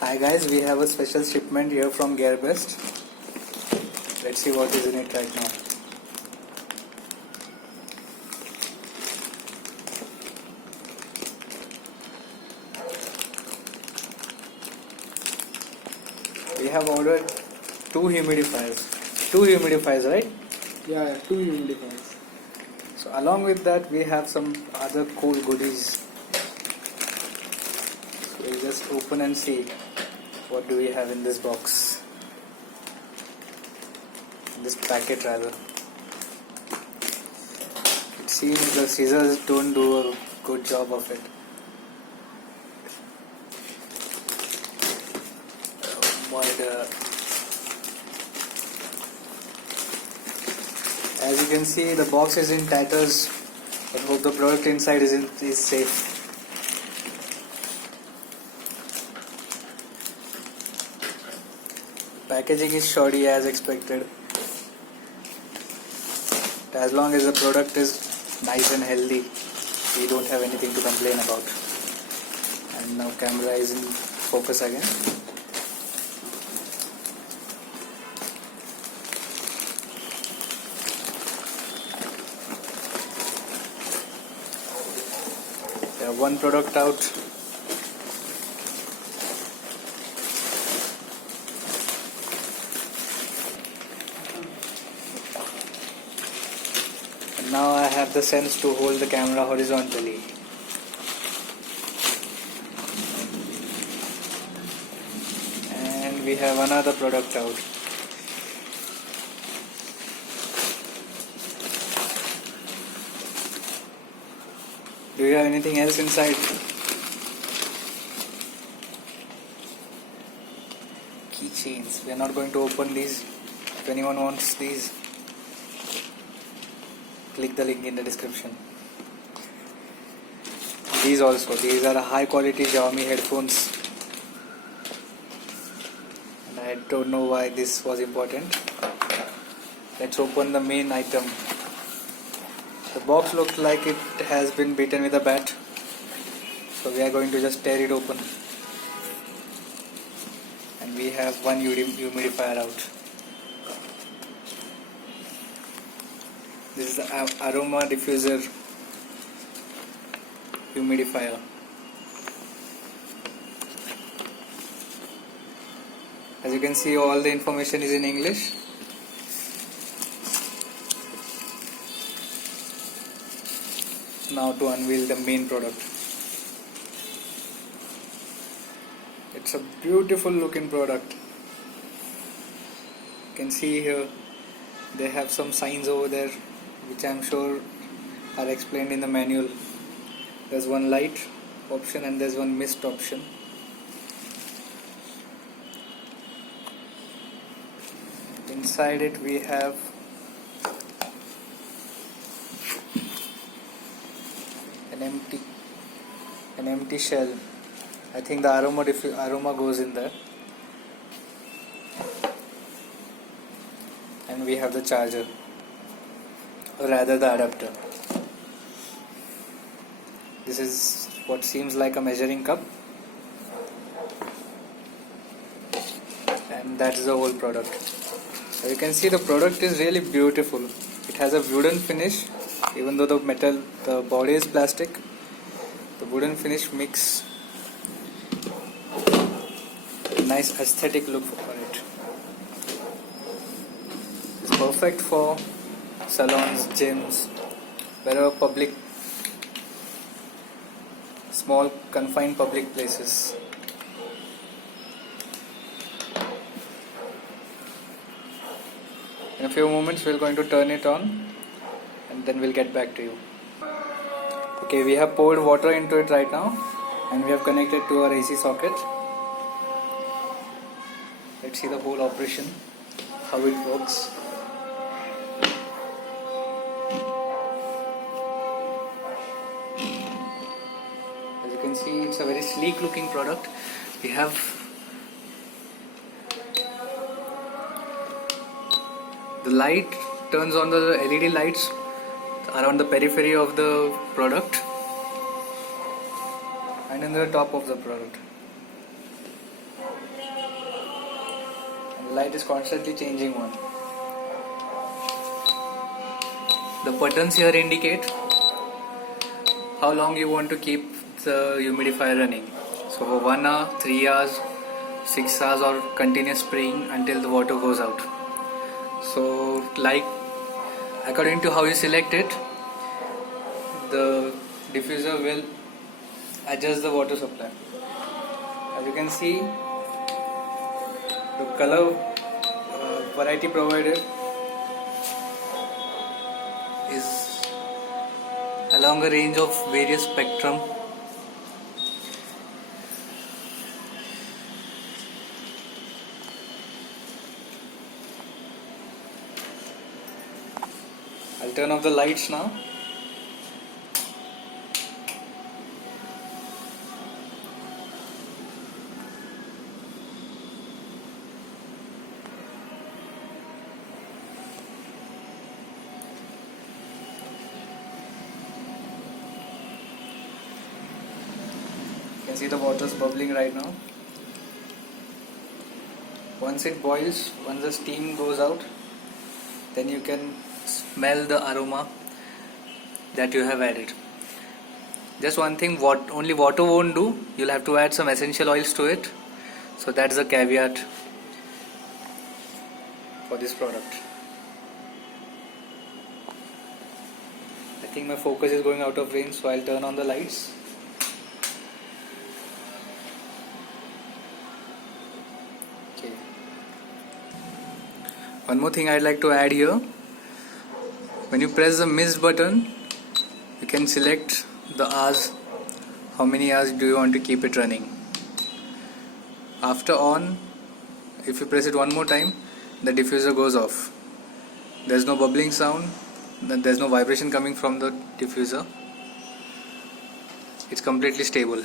Hi guys, we have a special shipment here from GearBest. Let's see what is in it right now. We have ordered two humidifiers, right? Yeah, two humidifiers. So along with that we have some other cool goodies. So we'll just open and see what do we have in this box. In this packet rather. It seems the scissors don't do a good job of it. As you can see, the box is in tatters, but hope the product inside is safe. Packaging is shoddy as expected. As long as the product is nice and healthy, we don't have anything to complain about. And now camera is in focus again. We have one product out. And now I have the sense to hold the camera horizontally. And we have another product out. Do you have anything else inside? Keychains. We are not going to open these. If anyone wants these, click the link in the description. These are high quality Xiaomi headphones. And I don't know why this was important. Let's open the main item. The box looks like it has been beaten with a bat, so we are going to just tear it open. And we have one humidifier out. This is the Aroma Diffuser humidifier. As you can see, all the information is in English. Now to unveil the main product. It's a beautiful looking product. You can see here they have some signs over there which I am sure are explained in the manual. There's one light option and there's one mist option. Inside it we have an empty shell. I think the aroma goes in there. And we have the charger, or rather the adapter. This is what seems like a measuring cup, and that's the whole product. So you can see the product is really beautiful. It has a wooden finish. Even though the body is plastic, the wooden finish makes a nice aesthetic look for it. It's perfect for salons, gyms, wherever small confined public places. In a few moments we're going to turn it on and then we'll get back to you. Okay, we have poured water into it right now and we have connected to our AC socket. Let's see the whole operation, how it works. As you can see, it's a very sleek looking product. We have the light turns on the LED lights around the periphery of the product and in the top of the product. Light is constantly changing one. The buttons here indicate how long you want to keep the humidifier running. So for 1 hour, 3 hours, 6 hours, or continuous spraying until the water goes out. So like according to how you select it, the diffuser will adjust the water supply. As you can see, the color variety provided is along a range of various spectrum. I'll turn off the lights now. You can see the water is bubbling right now. Once it boils, once the steam goes out, then you can smell the aroma that you have added. Just one thing, only water won't do. You'll have to add some essential oils to it. So that's the caveat for this product. I think my focus is going out of range, so I'll turn on the lights. Okay. One more thing I'd like to add here. When you press the mist button, you can select the hours, how many hours do you want to keep it running. After on, if you press it one more time, the diffuser goes off. There's no bubbling sound, there's no vibration coming from the diffuser. It's completely stable.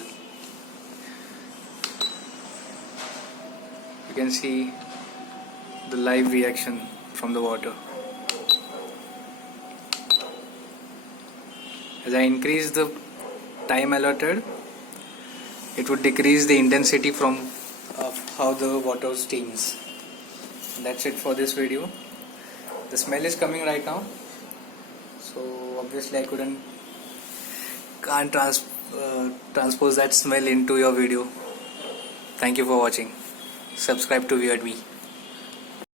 You can see the live reaction from the water. As I increase the time allotted, it would decrease the intensity of how the water steams. That's it for this video. The smell is coming right now, so obviously I can't transpose that smell into your video. Thank you for watching. Subscribe to Weird Me.